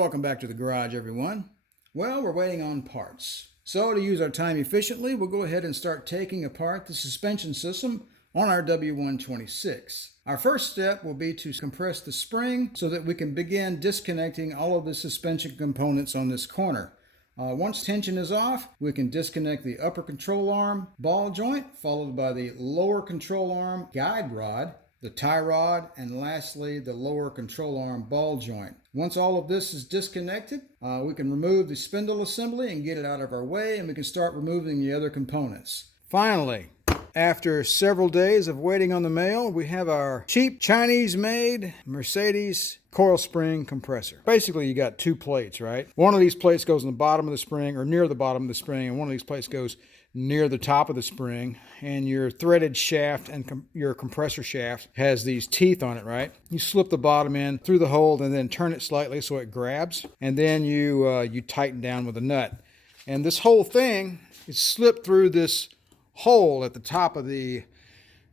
welcome back to the garage, everyone. Well, we're waiting on parts. So to use our time efficiently, we'll go ahead and start taking apart the suspension system on our W126. Our first step will be to compress the spring so that we can begin disconnecting all of the suspension components on this corner. Once tension is off, we can disconnect the upper control arm ball joint, followed by the lower control arm guide rod, the tie rod, and lastly the lower control arm ball joint. Once all of this is disconnected, we can remove the spindle assembly and get it out of our way, and we can start removing the other components. Finally, after several days of waiting on the mail, we have our cheap Chinese-made Mercedes coil spring compressor. Basically, you got two plates, right? One of these plates goes in the bottom of the spring, or near the bottom of the spring, and one of these plates goes near the top of the spring, and your threaded shaft and your compressor shaft has these teeth on it, right? You slip the bottom in through the hole and then turn it slightly so it grabs, and then you tighten down with a nut. And this whole thing is slipped through this hole at the top of the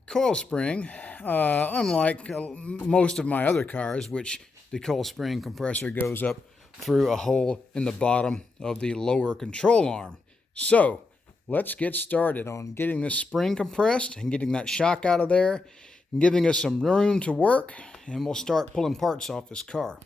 coil spring, unlike most of my other cars, which the coil spring compressor goes up through a hole in the bottom of the lower control arm. So let's get started on getting this spring compressed and getting that shock out of there and giving us some room to work, and we'll start pulling parts off this car.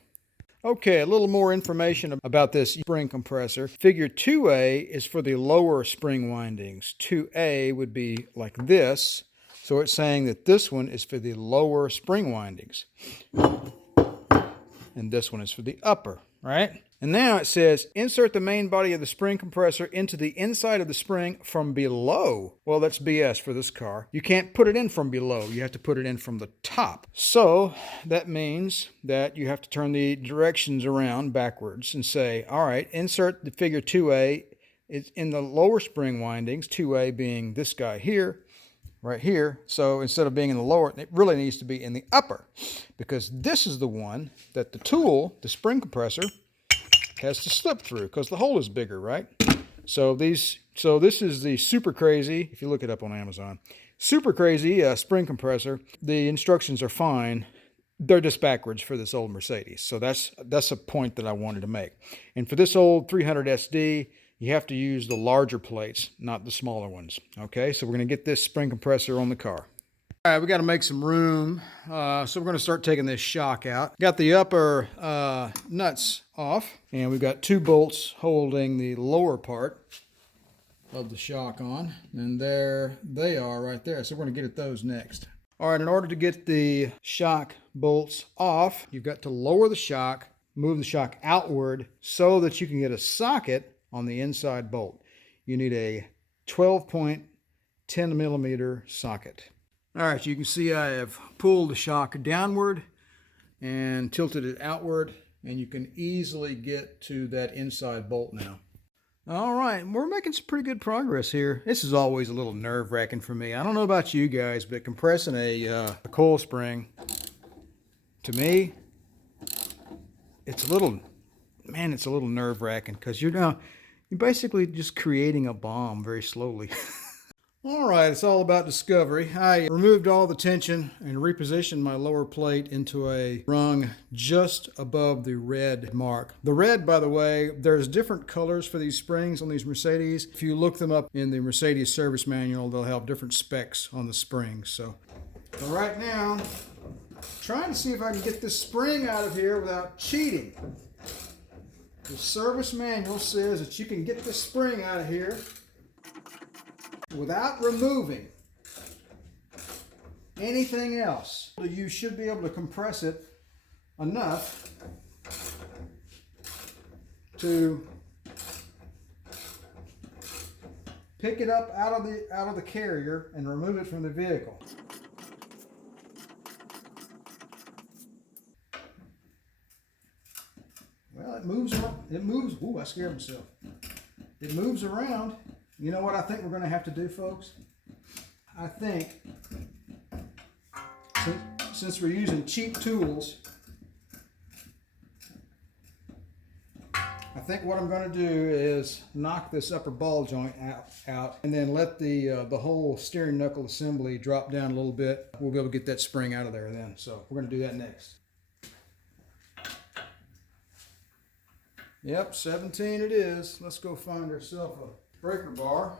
Okay, a little more information about this spring compressor. Figure 2A is for the lower spring windings. 2A would be like this. So it's saying that this one is for the lower spring windings. And this one is for the upper, right? And now it says, insert the main body of the spring compressor into the inside of the spring from below. Well, that's BS for this car. You can't put it in from below. You have to put it in from the top. So that means that you have to turn the directions around backwards and say, all right, insert the figure 2A in the lower spring windings, 2A being this guy here, right here. So instead of being in the lower, it really needs to be in the upper, because this is the one that the tool, the spring compressor, has to slip through because the hole is bigger, right? So this is the super crazy, if you look it up on Amazon, super crazy spring compressor. The instructions are fine. They're just backwards for this old Mercedes. So that's a point that I wanted to make. And for this old 300 SD, you have to use the larger plates, not the smaller ones. Okay, so we're going to get this spring compressor on the car. All right, we got to make some room, so we're going to start taking this shock out. Got the upper nuts off, and we've got two bolts holding the lower part of the shock on, and there they are right there. So we're going to get at those next. All right, in order to get the shock bolts off, you've got to lower the shock, move the shock outward so that you can get a socket on the inside bolt. You need a 12.10 millimeter socket. All right, you can see I have pulled the shock downward and tilted it outward, and you can easily get to that inside bolt now. All right, we're making some pretty good progress here. This is always a little nerve-wracking for me. I don't know about you guys, but compressing a coil spring, to me, it's a little nerve-wracking, because you're basically just creating a bomb very slowly. All right, it's all about discovery. I removed all the tension and repositioned my lower plate into a rung just above the red mark. The red, by the way, there's different colors for these springs on these Mercedes. If you look them up in the Mercedes service manual, they'll have different specs on the springs. So right now, trying to see if I can get this spring out of here without cheating. The service manual says that you can get this spring out of here without removing anything else. You should be able to compress it enough to pick it up out of the carrier and remove it from the vehicle. Well, it moves around. It moves. Ooh, I scared myself. It moves around. You know what I think we're going to have to do, folks? I think, since we're using cheap tools, I think what I'm going to do is knock this upper ball joint out and then let the whole steering knuckle assembly drop down a little bit. We'll be able to get that spring out of there then. So we're going to do that next. Yep, 17 it is. Let's go find ourselves a breaker bar.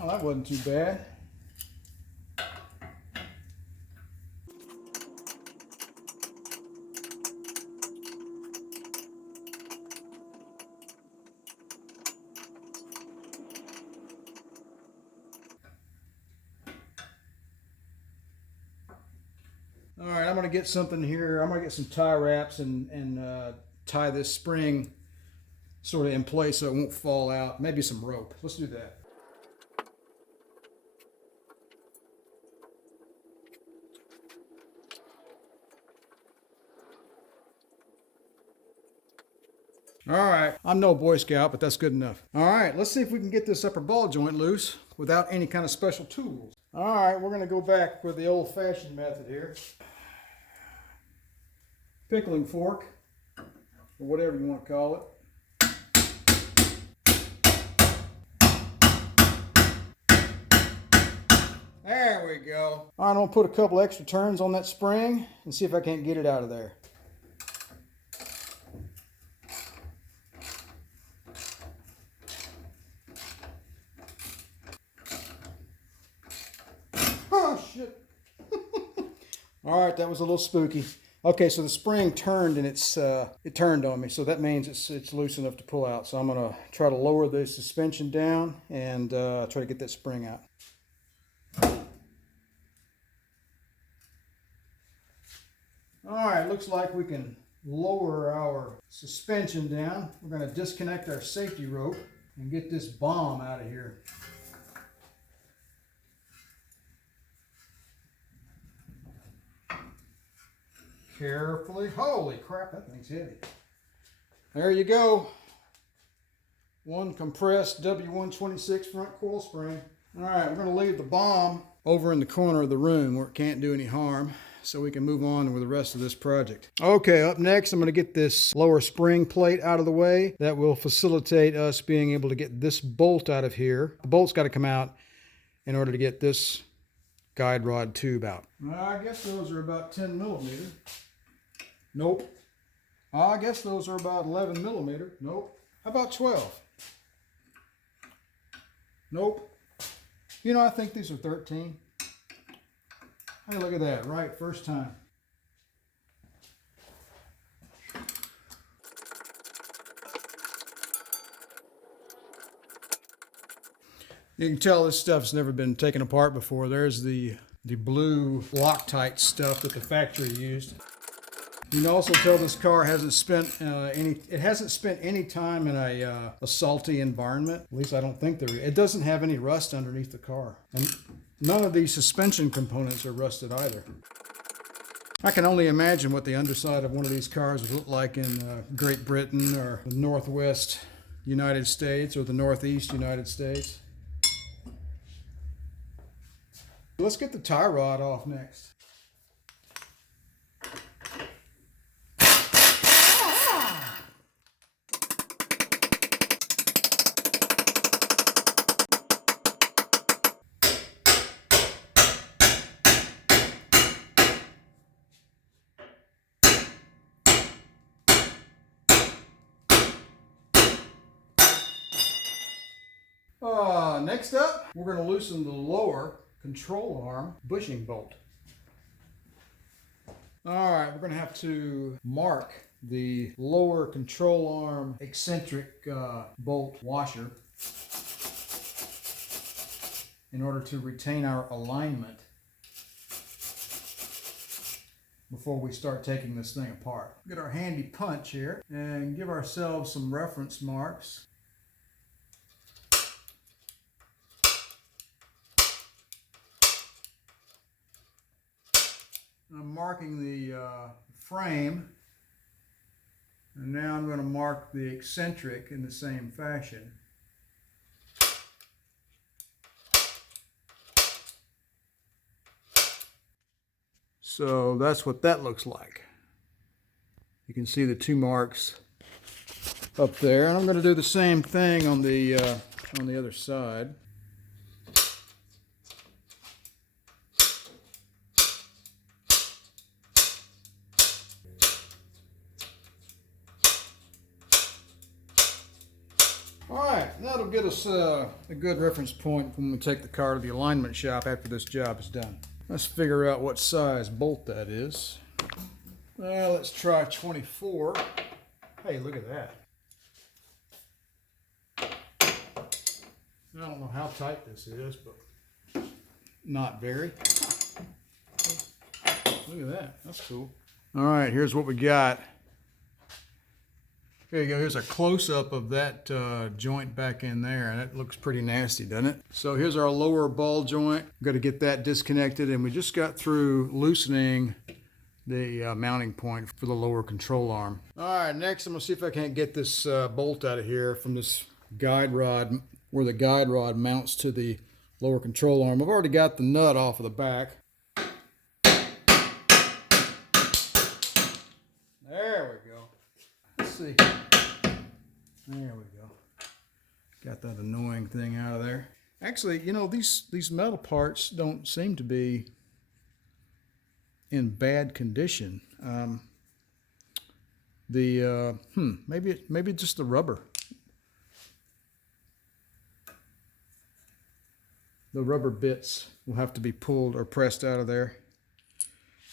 Oh, that wasn't too bad. All right, I'm gonna get something here. I'm gonna get some tie wraps and tie this spring sort of in place so it won't fall out. Maybe some rope. Let's do that. All right, I'm no Boy Scout, but that's good enough. All right, let's see if we can get this upper ball joint loose without any kind of special tools. All right, we're gonna go back with the old-fashioned method here. Pickling fork, or whatever you want to call it. There we go. All right, I'm gonna put a couple extra turns on that spring and see if I can't get it out of there. Oh, shit. All right, that was a little spooky. Okay, so the spring turned and it turned on me, so that means it's loose enough to pull out. So I'm gonna try to lower the suspension down and try to get that spring out. All right, looks like we can lower our suspension down. We're gonna disconnect our safety rope and get this bomb out of here. Carefully. Holy crap, that thing's heavy. There you go. One compressed W126 front coil spring. All right, we're going to leave the bomb over in the corner of the room where it can't do any harm so we can move on with the rest of this project. Okay, up next, I'm going to get this lower spring plate out of the way. That will facilitate us being able to get this bolt out of here. The bolt's got to come out in order to get this guide rod tube out. I guess those are about 10 millimeter. Nope. I guess those are about 11 millimeter. Nope. How about 12? Nope. You know, I think these are 13. Hey, look at that. Right, first time. You can tell this stuff's never been taken apart before. There's the blue Loctite stuff that the factory used. You can also tell this car hasn't spent any time in a salty environment. At least I don't think there is. It doesn't have any rust underneath the car. And none of these suspension components are rusted either. I can only imagine what the underside of one of these cars would look like in Great Britain or the Northwest United States or the Northeast United States. Let's get the tie rod off next. Next up, we're going to loosen the lower control arm bushing bolt. All right, we're going to have to mark the lower control arm eccentric bolt washer in order to retain our alignment before we start taking this thing apart. Get our handy punch here and give ourselves some reference marks. I'm marking the frame, and now I'm going to mark the eccentric in the same fashion. So that's what that looks like. You can see the two marks up there, and I'm going to do the same thing on the other side. that'll get us a good reference point when we take the car to the alignment shop after this job is done. Let's figure out what size bolt that is. Well, let's try 24. Hey, look at that. I don't know how tight this is, but not very. Look at that. That's cool. All right, here's what we got. Here you go. Here's a close-up of that joint back in there, and it looks pretty nasty, doesn't it? So here's our lower ball joint. We've got to get that disconnected, and we just got through loosening the mounting point for the lower control arm. All right, next I'm going to see if I can't get this bolt out of here from this guide rod, where the guide rod mounts to the lower control arm. I've already got the nut off of the back. There we go. Let's see. There we go. Got that annoying thing out of there. Actually, you know, these metal parts don't seem to be in bad condition. Maybe just the rubber. The rubber bits will have to be pulled or pressed out of there.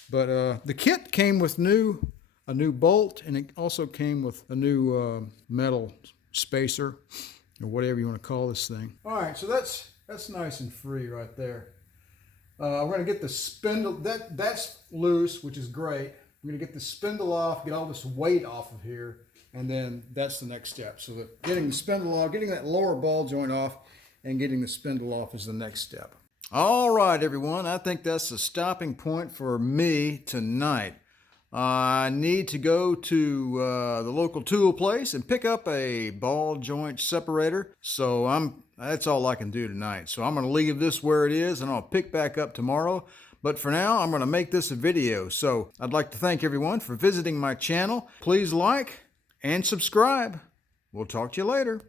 But the kit came with a new bolt, and it also came with a new metal spacer, or whatever you want to call this thing. All right, so that's nice and free right there. We're going to get the spindle, that's loose, which is great. We're going to get the spindle off, get all this weight off of here, and then that's the next step. So getting the spindle off, getting that lower ball joint off, and getting the spindle off is the next step. All right, everyone, I think that's the stopping point for me tonight. I need to go to the local tool place and pick up a ball joint separator. So that's all I can do tonight. So I'm going to leave this where it is, and I'll pick back up tomorrow. But for now, I'm going to make this a video. So I'd like to thank everyone for visiting my channel. Please like and subscribe. We'll talk to you later.